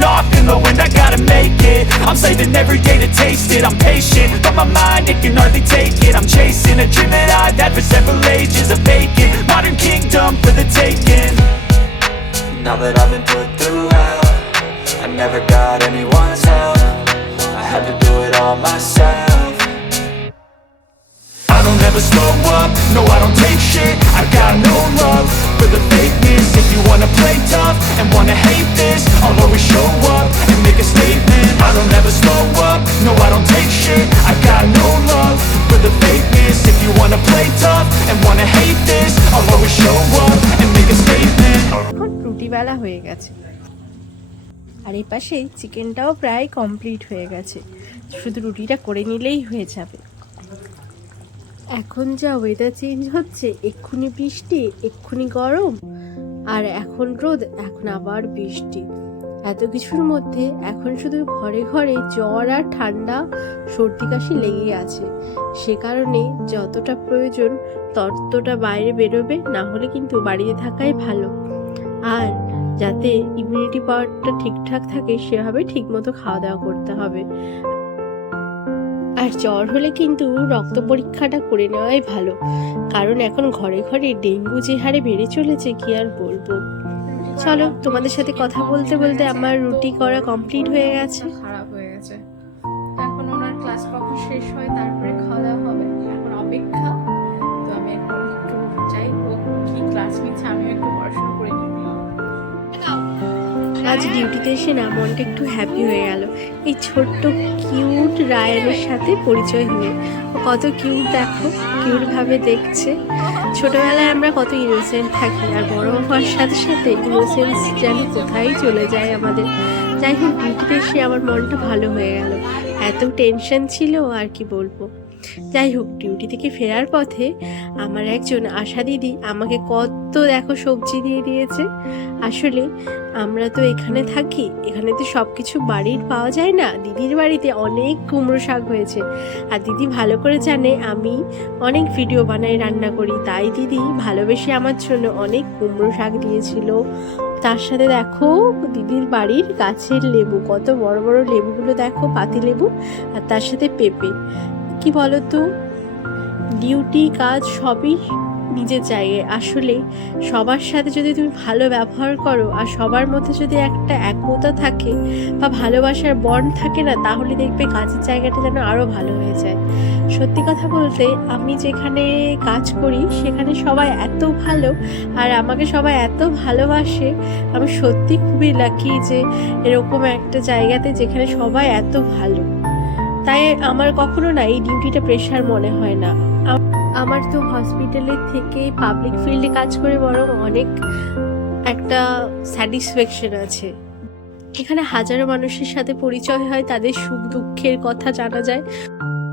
off in the wind I gotta make it, I'm saving every day to taste it. I'm patient, but my mind, it can hardly take it. I'm chasing a dream that I've had for several ages A vacant, modern kingdom for the taking. Now that I've been put through hell I never got anyone's help. I had to do it all myself. I don't ever slow up, play tough and wanna hate this I'll always show up and make a statement I don't ever slow up, no I don't take shit I got no love for the fakeness If you wanna play tough and wanna hate this I'll always show up and make a statement হয়ে আর এই পাশে চিকেনটাও প্রায় complete হয়ে গেছে শুধু রুটিটা করে নিলেই হয়ে যাবে এখন যা ওয়েদার চেঞ্জ হচ্ছে এক্ষুনি বৃষ্টি এক্ষুনি গরম আর এখন রোদ, এখন আবার বৃষ্টি। এত কিছুর মধ্যে এখন শুধু ঘরে ঘরে জ্বর আর ঠান্ডা, সর্দি কাশি লেগেই আছে। সে কারণে যতটা প্রয়োজন ততটা বাইরে বেরোবে, না হলে কিন্তু বাড়িতে থাকাই ভালো। আর যাতে ইমিউনিটি পাওয়ারটা ঠিকঠাক থাকে, সেভাবে ঠিকমতো খাওয়া দাওয়া করতে হবে। আর জ্বর হলে কিন্তু রক্ত পরীক্ষাটা করে নেওয়াই ভালো। কারণ এখন ঘরে ঘরে ডেঙ্গু যে হারে বেড়ে চলেছে, কি আর বলব? চলো, তোমাদের সাথে কথা বলতে বলতে আমার রুটি করা কমপ্লিট হয়ে গেছে। খারাপ হয়ে গেছে। এখন ওনার ক্লাস কখন শেষ হয়, তারপরে খাওয়া দাওয়া হবে। এখন অপেক্ষা। তো আমি এখন একটু যাই হোক, কি ক্লাস নিচ্ছে আমি একটু পড়াশোনা আজ ডিউটিতে এসে না মনটা একটু হ্যাপি হয়ে গেল। এই ছোট্ট কিউট রায়ানের সাথে পরিচয় হয়ে। কত কিউট দেখো কিউট ভাবে দেখছে। ছোটবেলায় আমরা কত ইনোসেন্ট থাকি, আর বড় হওয়ার সাথে সাথে ইনোসেন্স যেন কোথায় চলে যায় আমাদের। যাই হোক ডিউটিতে এসে আমার মনটা ভালো হয়ে গেল। এত টেনশন ছিল, আর কি বলব? যাই হোক ডিউটি থেকে ফেরার পথে আমার একজন আশা দিদি আমাকে কত দেখো সবজি দিয়ে দিয়েছে। আসলে আমরা তো এখানে থাকি, এখানে তো সব কিছু বাড়ির পাওয়া যায় না। দিদির বাড়িতে অনেক কুমড়ো শাক হয়েছে। আর দিদি ভালো করে জানে, আমি অনেক ভিডিও বানাই, রান্না করি। তাই দিদি ভালোবেসে আমার জন্য অনেক কুমড়ো শাক দিয়েছিল। তার সাথে দেখো, দিদির বাড়ির গাছের লেবু, কত বড় বড় লেবুগুলো দেখো পাতি লেবু আর তার সাথে পেঁপে। কি বলো তো ডিউটি, কাজ সবই নিজের জায়গায়। আসলে সবার সাথে যদি তুমি ভালো ব্যবহার করো আর সবার মধ্যে যদি একটা একতা থাকে বা ভালোবাসার বন্ড থাকে না, তাহলে দেখবে কাজের জায়গাটা যেন আরও ভালো হয়ে যায়। সত্যি কথা বলতে আমি যেখানে কাজ করি, সেখানে সবাই এত ভালো আর আমাকে সবাই এত ভালোবাসে। আমি সত্যি খুবই লাকি যে এরকম একটা জায়গাতে যেখানে সবাই এত ভালো। তাই আমার কখনো না এই ডিউটিটা প্রেশার মনে হয় না। আমার তো হসপিটালের থেকে পাবলিক ফিল্ডে কাজ করে বরং অনেক একটা স্যাটিসফ্যাকশন আছে। এখানে হাজারো মানুষের সাথে পরিচয় হয়, তাদের সুখ দুঃখের কথা জানা যায়।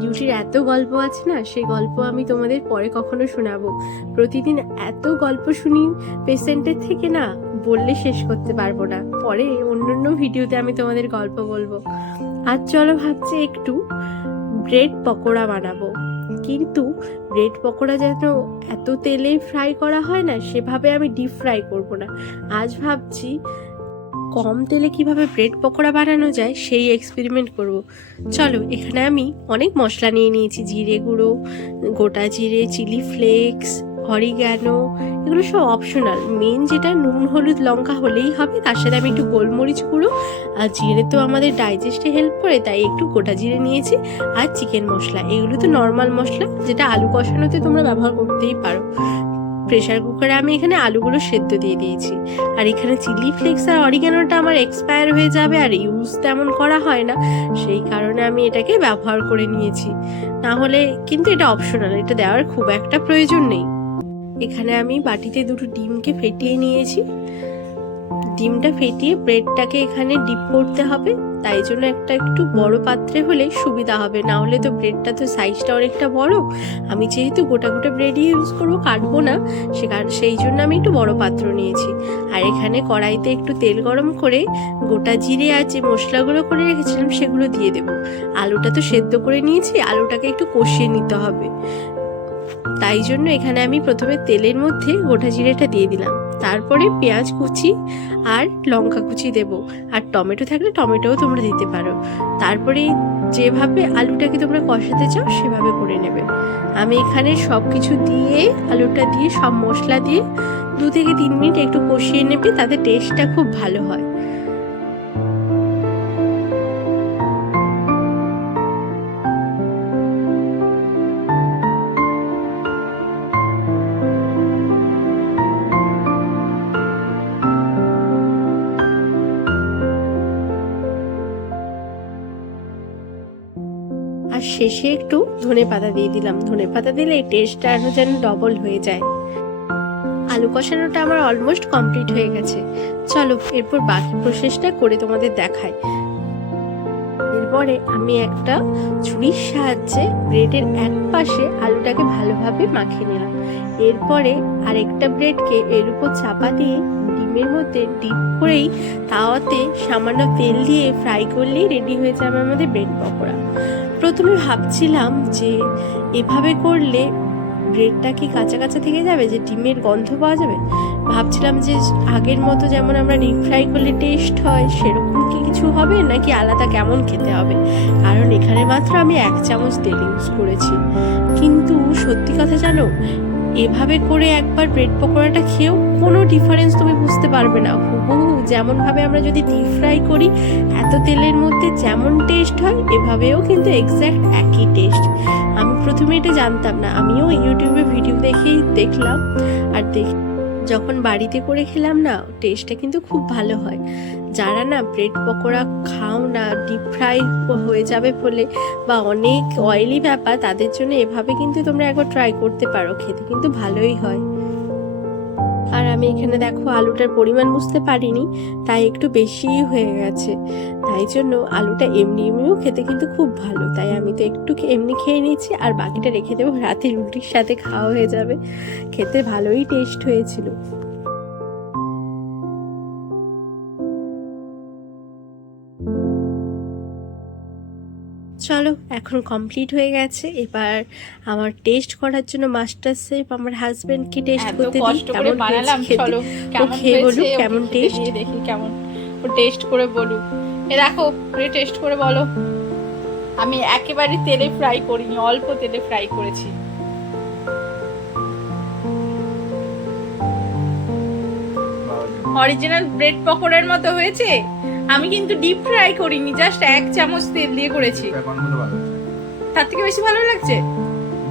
ডিউটির এত গল্প আছে না, সেই গল্প আমি তোমাদের পরে কখনো শোনাবো। প্রতিদিন এত গল্প শুনি পেশেন্টের থেকে না বললে শেষ করতে পারব না। পরে অন্য অন্য ভিডিওতে আমি তোমাদের গল্প বলব। আজ চলো ভাবছি একটু ব্রেড পকোড়া বানাবো। কিন্তু ব্রেড পকোড়া যেন এত তেলে ফ্রাই করা হয় না, সেভাবে আমি ডিপ ফ্রাই করব না। আজ ভাবছি কম তেলে কীভাবে ব্রেড পকোড়া বানানো যায় সেই এক্সপেরিমেন্ট করব। চলো, এখানে আমি অনেক মশলা নিয়ে নিয়েছি। জিরে গুঁড়ো, গোটা জিরে, চিলি ফ্লেক্স অরিগ্যানো এগুলো সব অপশনাল মেন যেটা নুন, হলুদ, লঙ্কা হলেই হবে, তার সাথে আমি একটু গোলমরিচ গুঁড়ো। আর জিরে তো আমাদের ডাইজেস্টে হেল্প করে, তাই একটু গোটা জিরে নিয়েছি। আর চিকেন মশলা, এগুলো তো নর্মাল মশলা, যেটা আলু কষানোতে তোমরা ব্যবহার করতেই পারো। প্রেশার কুকারে আমি এখানে আলুগুলো সেদ্ধ দিয়ে দিয়েছি। আর এখানে চিলি ফ্লেক্স আর অরিগানোটা আমার এক্সপায়ার হয়ে যাবে, আর ইউজ তেমন করা হয় না। সেই কারণে আমি এটাকে ব্যবহার করে নিয়েছি। না হলে কিন্তু এটা অপশনাল এটা দেওয়ার খুব একটা প্রয়োজন নেই। এখানে আমি বাটিতে দুটো ডিমকে ফেটিয়ে নিয়েছি। ডিমটা ফেটিয়ে ব্রেডটাকে এখানে ডিপ করতে হবে। তাই জন্য একটা একটু বড় পাত্রে হলে সুবিধা হবে। না হলে তো ব্রেডটা তো সাইজটা অনেকটা বড়। আমি যেহেতু গোটা গোটা ব্রেডই ইউজ করব, কাটবো না। সে সেই জন্য আমি একটু বড় পাত্র নিয়েছি। আর এখানে কড়াইতে একটু তেল গরম করে গোটা জিরে আর যে মশলাগুলো করে রেখেছিলাম সেগুলো দিয়ে দেবো। আলুটা তো সেদ্ধ করে নিয়েছি, আলুটাকে একটু কষিয়ে নিতে হবে। তাই জন্য এখানে আমি প্রথমে তেলের মধ্যে গোটা জিরেটা দিয়ে দিলাম। তারপরে পেঁয়াজ কুচি আর লঙ্কা কুচি দেব। আর টমেটো থাকলে টমেটোও তোমরা দিতে পারো। তারপরে যেভাবে আলুটাকে তোমরা কষাতে চাও সেভাবে করে নেবে। আমি এখানে সব কিছু দিয়ে, আলুটা দিয়ে, সব মশলা দিয়ে দু থেকে তিন মিনিট একটু কষিয়ে নেবে, তাতে টেস্টটা খুব ভালো হয়। আর শেষে একটু ধনে পাতা দিয়ে দিলাম। ধনে পাতা দিলে টেস্টটা আরও যেন ডবল হয়ে যায়। আলু কষানোটা আমার অলমোস্ট কমপ্লিট হয়ে গেছে। চলো, এরপর বাকি প্রসেসটা করে তোমাদের দেখাই। এরপরে আমি একটা ছুরির সাহায্যে ব্রেডের এক পাশে আলুটাকে ভালোভাবে মাখিয়ে নিলাম। এরপরে আরেকটা ব্রেডকে এর উপর চাপা দিয়ে ডিমের মধ্যে ডিপ করেই তাওয়াতে সামান্য তেল দিয়ে ফ্রাই করলেই রেডি হয়ে যাবে আমাদের ব্রেড পকোড়া। প্রথমে ভাবছিলাম যে এভাবে করলে ব্রেডটা কি কাঁচা কাঁচা থেকে যাবে, যে ডিমের গন্ধ পাওয়া যাবে? ভাবছিলাম যে আগের মতো যেমন আমরা ডিপ ফ্রাই করলে টেস্ট হয়, সেরকম কি কিছু হবে, নাকি আলাদা কেমন খেতে হবে? কারণ এখানে মাত্র আমি এক চামচ তেল ইউজ করেছি। কিন্তু সত্যি কথা জানো এভাবে করে একবার ব্রেড পকোড়াটা খেয়েও কোনো ডিফারেন্স তুমি বুঝতে পারবে না। হুবহু যেমনভাবে আমরা যদি ডিপ ফ্রাই করি, এত তেলের মধ্যে যেমন টেস্ট হয়, এভাবেও কিন্তু এক্স্যাক্ট একই টেস্ট আমি প্রথমে এটা জানতাম না, আমিও ইউটিউবে ভিডিও দেখেই দেখলাম। আর দেখ যখন বাড়িতে করে খেলাম না টেস্টটা কিন্তু খুব ভালো হয়। যারা না ব্রেড পকোড়া খাও না ডিপ ফ্রাই হয়ে যাবে বলে বা অনেক অয়েলি ব্যাপার, তাদের জন্য এভাবে কিন্তু তোমরা একবার ট্রাই করতে পারো, খেতে কিন্তু ভালোই হয়। আর আমি এখানে দেখো আলুটার পরিমাণ বুঝতে পারিনি, তাই একটু বেশিই হয়ে গেছে। তাই জন্য আলুটা এমনি এমনিও খেতে কিন্তু খুব ভালো, তাই আমি তো একটু এমনি খেয়ে নিয়েছি আর বাকিটা রেখে দেবো। রাতে রুটির সাথে খাওয়া হয়ে যাবে। খেতে ভালোই টেস্ট হয়েছিল। চলো এখন কমপ্লিট হয়ে গেছে। এবার আমার টেস্ট করার জন্য মাস্টার শেফ আমার হাজবেন্ডকে টেস্ট করতে দিই। কষ্ট করে কেমন খেতে। চলো কেমন খেয়ে হয়েছে? বলুক কেমন? দিয়ে দেখি কেমন। ও টেস্ট করে বলুক। এ দেখো ওরে টেস্ট করে বলো। আমি একেবারে তেলে ফ্রাই করিনি অল্প তেলে ফ্রাই করেছি। অরিজিনাল ব্রেড পকোড়ার মতো হয়েছে? আমি কিন্তু ডিপ ফ্রাই করিনি জাস্ট এক চামচ তেল দিয়ে করেছি। তার থেকে বেশি ভালো লাগছে?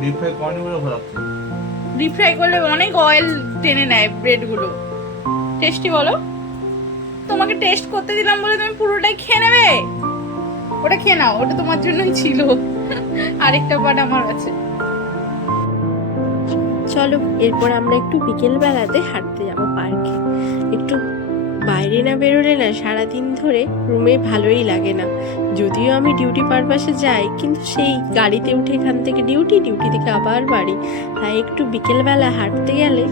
ডিপ ফ্রাই ভালো লাগছে ডিপ ফ্রাই করলে অনেক অয়েল টেনে নেয় ব্রেডগুলো টেস্টি বলো? তোমাকে টেস্ট করতে দিলাম বলে তুমি পুরোটাই খেয়ে নেবে? ওটা খেয়ে নাও ওটা তোমার জন্যই ছিল। আরেকটা পাট আমার আছে। চলো এরপর আমরা একটু বিকেল বেলাতে হাঁটতে যাব পার্কে। একটু বাইরে না বেরোলে না সারাদিন ধরে রুমে ভালোই লাগে না। যদিও আমি ডিউটি পারপাসে যাই, কিন্তু সেই গাড়িতে উঠে এখান থেকে ডিউটি ডিউটি থেকে আবার বাড়ি। তাই একটু বিকেলবেলা হাঁটতে গেলে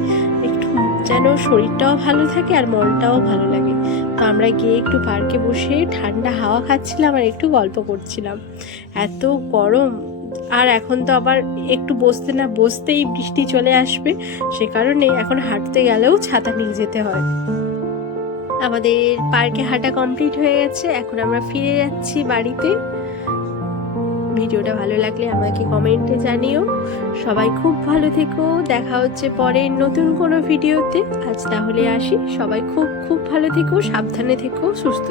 একটু যেন শরীরটাও ভালো থাকে আর মনটাও ভালো লাগে। তো আমরা গিয়ে একটু পার্কে বসে ঠান্ডা হাওয়া খাচ্ছিলাম আর একটু গল্প করছিলাম। এত গরম, আর এখন তো আবার একটু বসতে না বসতেই বৃষ্টি চলে আসবে। সে কারণে এখন হাঁটতে গেলেও ছাতা নিয়ে যেতে হয়। আমাদের পার্কে হাঁটা কমপ্লিট হয়ে গেছে, এখন আমরা ফিরে যাচ্ছি বাড়িতে। ভিডিওটা ভালো লাগলে আমাকে কমেন্টে জানিও। সবাই খুব ভালো থেকো, দেখা হচ্ছে পরের নতুন কোনো ভিডিওতে। আজ তাহলে আসি, সবাই খুব খুব ভালো থেকো, সাবধানে থেকো, সুস্থ